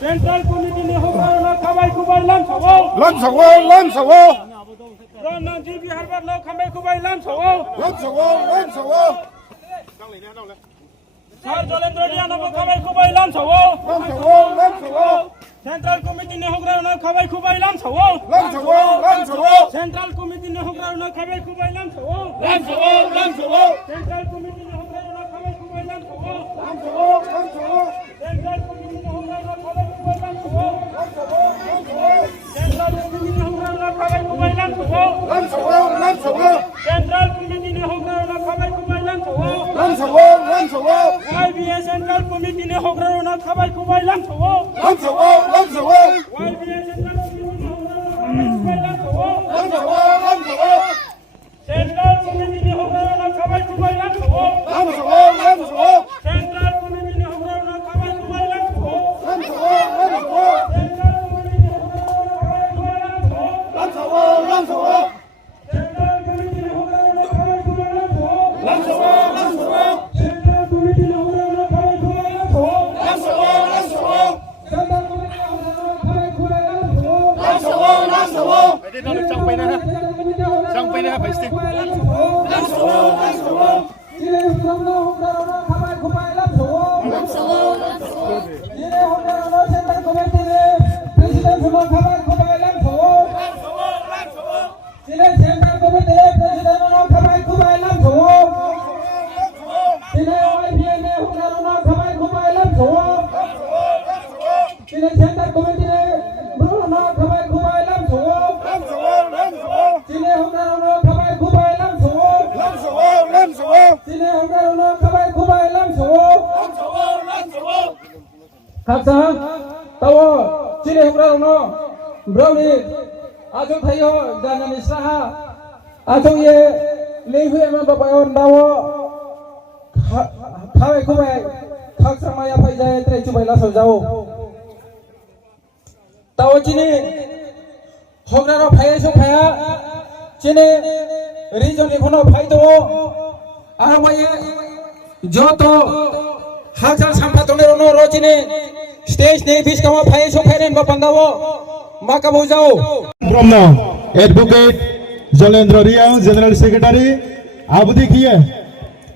Central Committee ni hogra khabai kubai lam sawo. Rana GB Harvard lo khabai kubai lam sawo. Sar Jalendra Dia no khabai kubai lam sawo. Central Committee ni hogra khabai kubai lam sawo. Central Committee ni hogra khabai kubai lam sawo. Central Committee ni hogra khabai kubai lam sawo. Central Committee ni hogra khabai kubai lam sawo. Central Committee ni hogra khabai kubai lam sawo. Central Committee ni hogra khabai kubai lam sawo. YBA Central Committee ni hogra khabai kubai lam sawo. YBA Central Committee ni hogra khabai lam sawo. Central Committee ni hogra khabai kubai lam sawo. Central Committee ni hogra khabai kubai lam sawo. Central Committee ni hogra khabai kubai lam sawo. Central Committee ni hogra khabai kubai lam sawo. Central Committee ni hogra khabai kubai lam sawo. Central Committee ni hogra khabai kubai lam sawo. Sangไปนะครับไปสิ Kaksa, tawo, cili hukra no, browni, ajo thayo, jangan isaha, ajo ye, lehu emang bapayon tawo, kawai kubai, kaksa maya pai jaya tre cubai laso jauh. Tawo cili, hukra no phaya so phaya, cili, region ekono phai to, aro maya, joto. Hajar sampai tuner ono rojine stage ne bis kama phai so phairen ba pandawo maka bojao from now advocate Jalendra Dia general secretary अब देखिए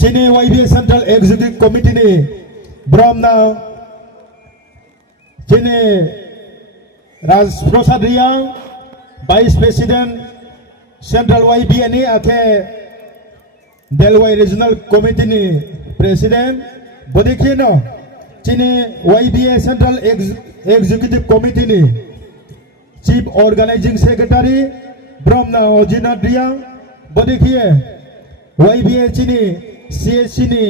चीनी YBA central executive committee ने from now चीनी राज प्रसाद रिया vice president central YBA ने आके Delwai regional committee ने president देखिए ना चीनी YBA सेंट्रल एग्जीक्यूटिव कमिटी ने चीफ ऑर्गेनाइजिंग सेक्रेटरी ब्रह्मना ओजिना दिया देखिए YBA चीनी CSC ने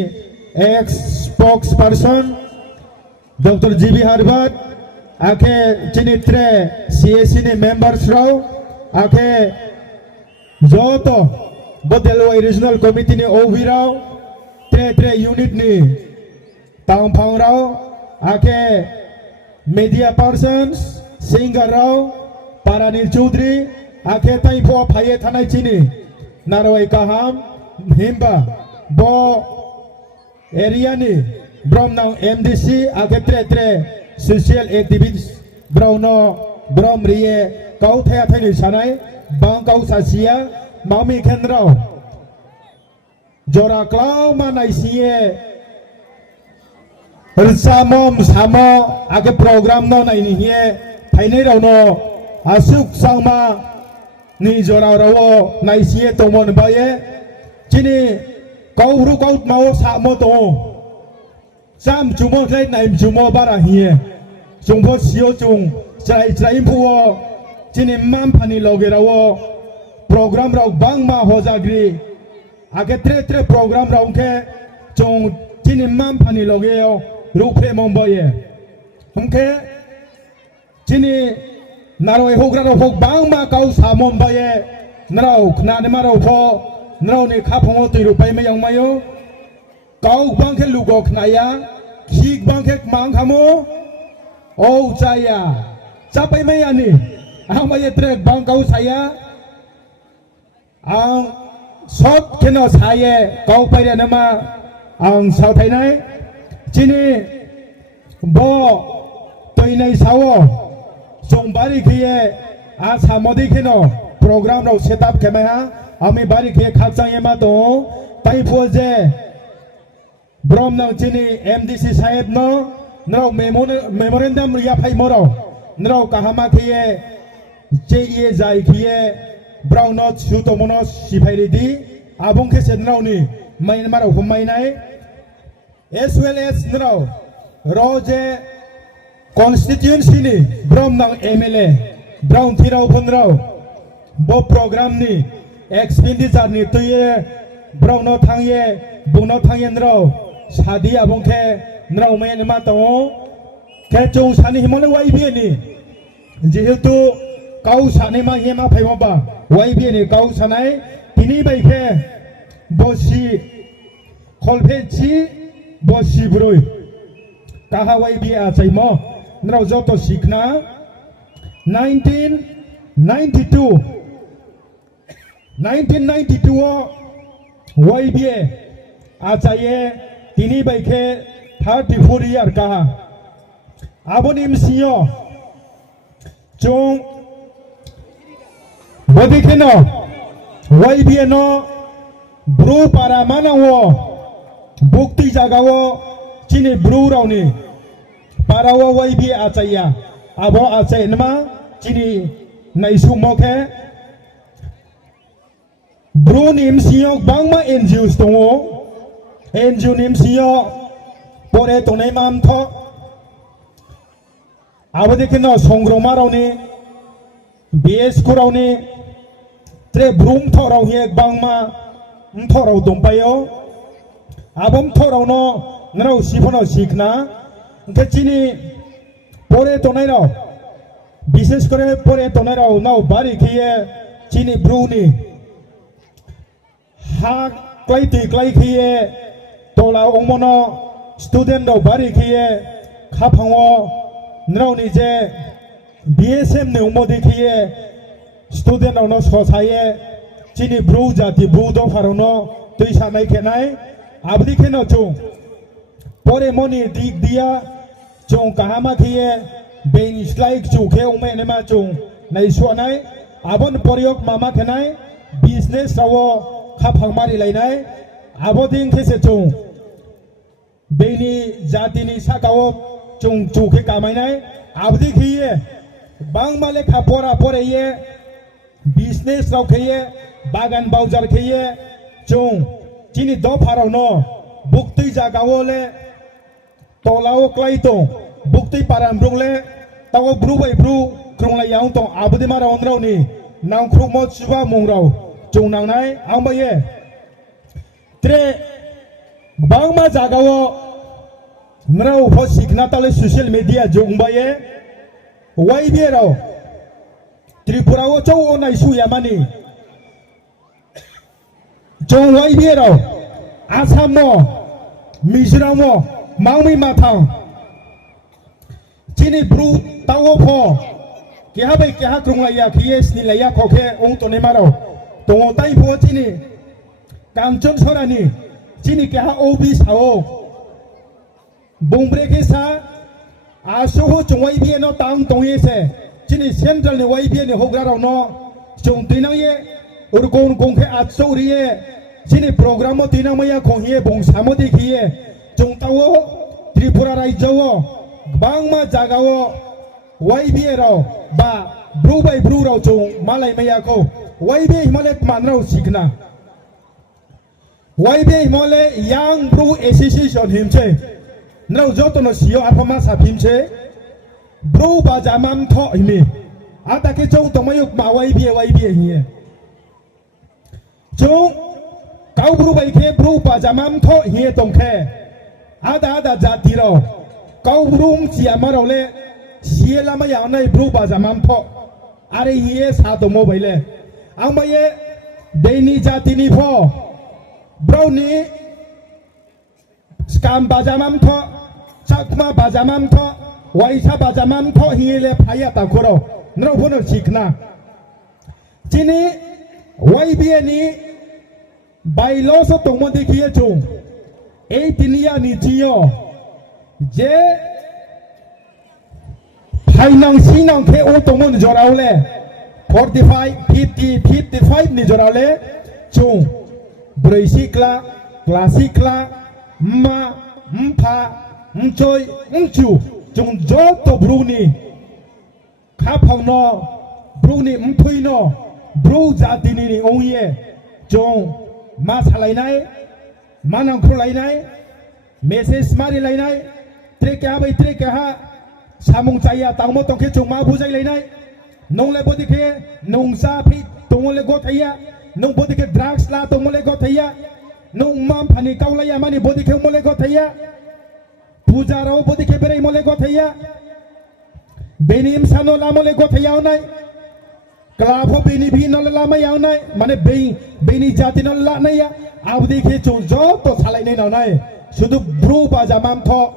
x spokes person doctor GB Harvard आके चीनी त्रे CSC ने मेंबर्स राव आके जो तो बदेलवाई रीजनल कमिटी ने ओवी राव त्रे यूनिट ने Tang Pang Rao, Ake Media Persons, Singer Rao, Paranil Chudri, Ake Taipo Payet Hanai Chini, Narawai Kaham, Himba, Bo Eriani, Bromnang MDC, Ake Tre, Social Activities, Browno, Brom Rie, Kau Thea Thani Sanai, Bang Kau Sasia, Mami Kenrao, Jora Klau Manai Sie. Sama sama ake program no na ini he thainai rau no asuk sangma ni jora rawo nai sie tomon baye chini kau ru kau mau samo to sam chumo klai nai chumo bara hi chungpo sio chung chai phuo chini mam phani loge rawo program rau bang ma hojagri ake tre program rau ke chung chini mam phani loge रूपे मुंबई हमके चीनी नारोए होग्रा रो होग बांग मा cow सा मुंबई नराउ खनाने मारो फो नराउ ने खाफंगो तै रुपै मे यंगमायो काउ बांग के लुगो खनाया खिक बांग के मांग खामो ओ चाया चापै मे यानी आं माये ट्रेक बांग काउ साया आं सब केनो साये काउ पाइरे नमा आं साउथाइनाय चीनी bo tôi này sao trong bari kia samodi kino program đâu set up cái ha ami bari kia khác sang em to tai phô je brom nang chini MDC sahib no memorandum ya phai moro no kahama kia je jai kia brown not su to mono si phai di abong ke sen no ni mai ma ro mai nai as well as no roje constituency ni brom nang MLA brown thirau phonrau bo program ni expenditure ni to ye brown no thang ye bung no thang ye no sadi abong ke no mai ma to ke chung sani himole wai bi ni jehetu kau sani ma hema phai ma ba wai bi ni kau sanai tini bai ke bosi kholphe chi bosi broi kaha wai bi a chai mo nrau jo to sikna 1992 wai bi a chai ye tini bai ke 34 year kaha abonim siyo chung bodi keno wai bi no bro para mana wo bukti jaga wo chini bro rauni para wo wai bi achaya abo achai nama chini naisu moke bro nim siyo bangma NGOs tongo NGO nim siyo pore tonai mam tho abo dekino songroma rauni BS ko rauni tre brum thorau he bangma thorau dompayo abom thorau no nrau sifono sikna ke chini pore tonai ro বিশেষ করে পরে tonai নাও বাড়ি খেয়ে চিনি ব্রুনি হা ক্লাইতি ক্লাই খেয়ে তোলা ওমন student রাও বাড়ি খেয়ে খাফাও নাও নিজে বিএসএম নে উমদি খেয়ে স্টুডেন্ট রাও ন সসায়ে চিনি ব্রু জাতি ব্রু দ ফারনো তুই সানাই খেনাই আবদি খেনো চুং পরে মনি দিক দিয়া চুং কাহামা খেয়ে বেন স্লাইক চুখে উমে নেমা চুং নাই সুয়ানাই আবন পরিয়ক মামা খেনাই বিজনেস রাও খাফাংমারি লাইনাই আবদিং খেসে চুং বেনি জাতিনি সাকাও চুং চুখে কামাইনাই আবদি খেয়ে বাংমালে খাপরা পরেয়ে বিজনেস রাও খেয়ে বাগান বাউজার খেয়ে চুং চিনি দ ফারাও ন বুকতি জাগাওলে তলাও ক্লাইতো bukti param brungle tawo bru bai bru krungla yang tong abudi mara onrau ni nang khrumo chuba mungrau chung nang nai ang ba ye tre bangma jagao nrau ho sikna tale social media jong ba ye wai bi rao tripura o chau o nai su yamani jong wai bi rao asam mo mizoram mo mangmi mathang chini bru tawo pho kya bai kya krung la ya khies ni la ya khokhe ong to ne maro to tai pho chini kamchon sorani chini kya ob sao bombre ke sa aso ho chongwai bi no tang tong ye se chini central ne wai bi ne hogra ro no chong tinang ye urkon kong khe atso ri ye chini program mo tinang ma ya khong ye bong samo de khiye chong tawo tripura rajya wo bangma jagao YB rao ba bru bai bru rao chung malai maya ko YB himale manrao sikna YB himale young bru association himche nau jotono sio apama sa himche bru ba jamam tho himi ata ke chung tomayuk ma YB hiye chung kau bru bai ke bru ba jamam tho hiye tongkhe ada jati rao kau burung siapa role siapa lama yang naik berubah zaman pok are ye satu mobile ang baye deni jati ni po browni scam bajaman po sakma bajaman po waisa bajaman po hile paya takuro nro bono sikna chini YBA ni bylaw so tongmo dikiye chung 18 year ni jiyo je Sainang sinang ke o tomon joraule 45 50 55 ni joraule chung Braisikla Classicla Ma Mpa Mchoi Mchu chung joto bruni Kapang no bruni mpui no bru jatini ni ongye chung mas halai nai manang khulai nai message mari lai nai trek ha bai trek ha samung chaya tangmo tongke chung ma bujai lai nai nong le bodi ke nong sa phi tong le go thaya nong bodi ke drugs la tong le go thaya nong mam phani kaula ya mani bodi ke mo le go thaya puja ro bodi ke berei mo le go thaya benim sano la mo le go thaya nai Kelapa bini bini lama yang nai mana bini jati nolak nai ya abdi ke contoh to salai nai nai sudah berubah zaman to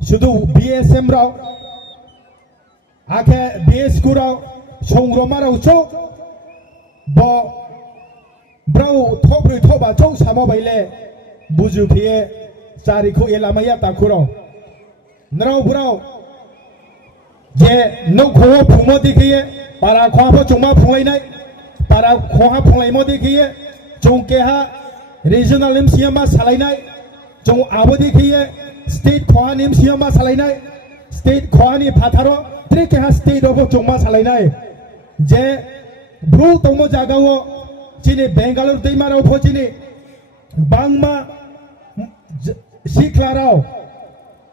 sudah BSM rau ake BS kurau songroma rau cok bo brau thobri thoba cok sama baile buju pie cari ko elama ya tak kurau nerau brau je nok ho phumo dikiye para khwa chungma phulai nai para khwa phulai mo dikhiye chungke ha regional mcma salai nai chung abo dikhiye state khwa mcma salai nai state khwa ni phatharo treke ha state obo chungma salai nai je bru tomo jaga wo chini Bangalore deimara pho chini bangma siklarao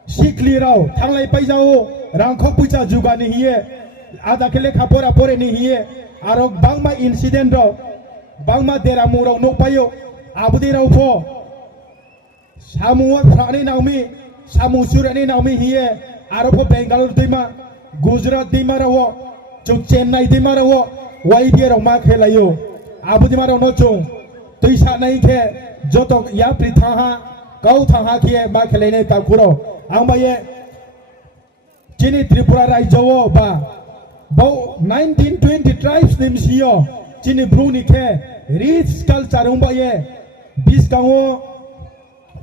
siklirao thanglai paijao rangkho puja jugani hiye ada kele khapora pore ni hiye arok bangma incident ro bangma dera muro no payo abudi ro pho samu phrani naumi samu surani naumi hiye aro pho Bangalore deima Gujarat deima ro chu Chennai deima ro YBR ro ma khelayo abudi ma ro no chung tuisa nai khe joto ya pritha ha kau tha ha khe ma khelai nei ta khuro angba ye chini Tripura rajyo ba Bau 1920 tribes nim siyo chini bruni ke rich culture umba ye biskango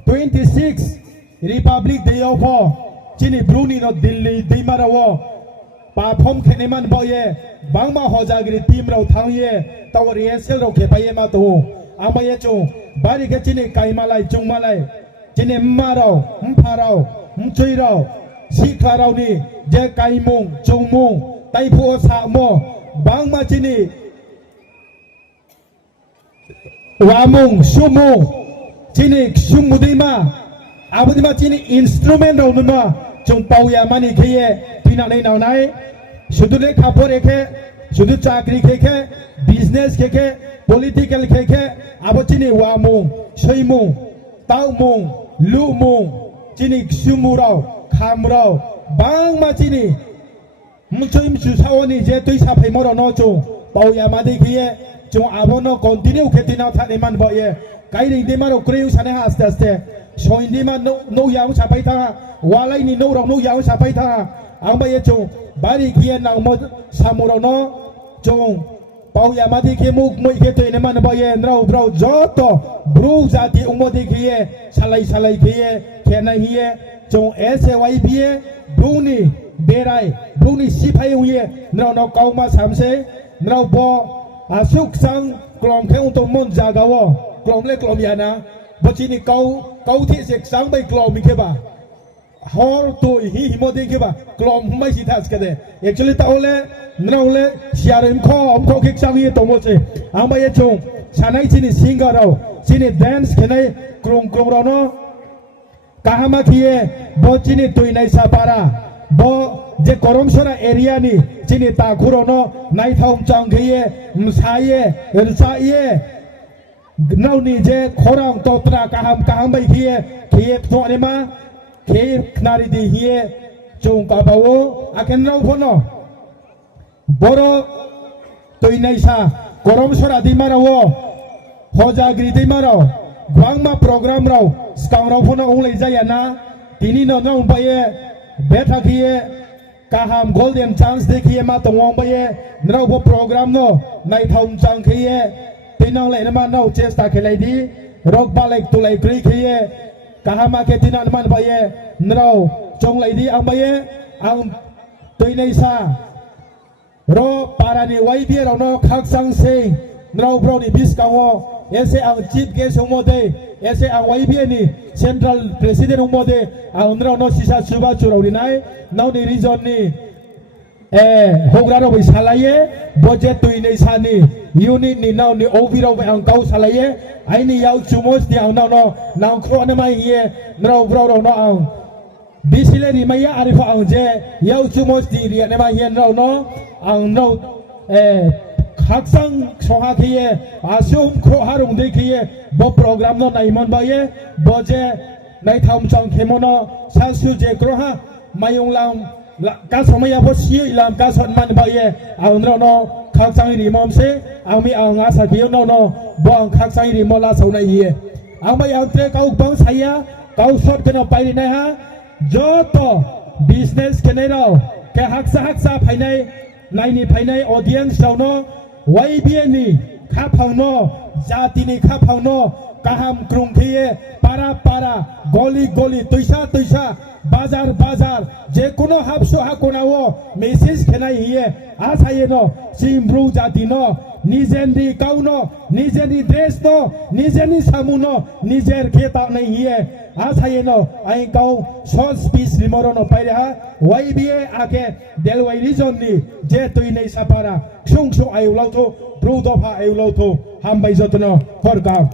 26 Republic Day of chini bruni no Delhi deimara wo pa phom kheneman ba ye bangma hojagri team rau thang ye taw rehearsal ro khe paye ma to ama ye chu bari ke chini kaimalai chungmalai chini mmarau mpharau mchui rau sikharau ni je kaimung chungmung tai pho sa mo bangma chini wamung sumung chini sumudima abudima chini instrument ro numa chung pauya mani kheye pina nei naw nai sudu le khapore khe sudu chakri khe business khe political khe abo chini wamung soimung taumung lumung chini sumurau khamrau bangma chini Mchoi mchu sawoni je tui sa phai moro no chung pau ya ma de khie chung abo no continue kheti na thane man bo ye kai ri de maro kreu sane ha aste aste soin de ma no ya sa pai tha walai ni no ro no ya sa pai tha ang ba ye chung bari khie nang mo samuro no chung pau ya ma de khie mu moi khe te ne man bo ye nrau joto bru jati umo de khie salai khie khena hie chung SYB bruni berai bruni sipai uye nrau no kauma samse nrau bo asuk sang klom khe unto mon jaga wo klom le klom yana bochini kau thi sek sang bai klom ke ba hor to hi mo de ke ba klom mai si thas ke de actually ta ole nrau le siarim kho ke sang ye to mo che amba ye chung sanai chini singer rao chini dance khenai krong ro no kahama khie bo chini tuinai sapara bo je koromsora area ni chini ta khuro no nai thom chang khie msaye rsaye nau ni je khorang totra kaham bai khie to ne ma khie knari di hie chung ka bawo aken nau phono boro toinai sa koromsora di marawo hojagri di marawo gwangma program rao skang rao phono onglai jaya na tini no nau baye betha khie kaham golden chance dekhiye ma tongong baye nrau bo program no nai thom chang khiye tinang le ma nau chesta khelai di rok balai tulai kri khiye kahama ke tinan man baye nrau chong lai di ang baye ang ตุยในซารอปารานีไว้เดียเราเนาะคักสังเซงเราโปรนี่บิสกังวเอเซอังจีบเกสโมเดเอเซอังไว้เบียนี่เซ็นทรัลประธานโมเดอังเราเนาะสิชาชูบาชูเราดีนายน้องนี่รีจอนนี่หกเราไปสลายบัจเจตุยในซานี่ยูนิตนี่น้องนี่โอวีเราไปอังเกาสลายไอ้นี่ยาวชูมอสนี่อังเราเนาะน้องครัวนี่ไม่เย่เราเราเนาะอังบิสิเลนี่ไม่ยาอาริฟอังเจยาวชูมอสดีเรียนี่ไม่เย่เราเนาะอังเรา학상 소하기에 아쉬움 코하롱 되기에 뭐 프로그램도 나이만 바에 버제 나이 다음장 개모나 사수제 그러하 마용람 가서마야 보시에 일람 가서만 바에 아우너노 각상이 리멈세 아미 앙아사 기요노노 뭐 각상이 리몰라 서나이에 아마 양테 가우방 사이야 가우섯 그나 빠이리네하 저또 비즈니스 케네로 ke haksa phainai naini phainai audience sauno waibiani kha phangno jati ni kha phangno kaham krungthiye para goli tuisa bazar je kono hapso hakonao message khenai hiye asaye no simbru jati no nijendi kauno nijendi dress no nijeni samuno nijer kheta nai hiye asaye no ai kau short speech rimoro no paira waibie ake delwai region ni je tuinei sapara khung ai lauto bro dofa ai lauto hambai jotno korka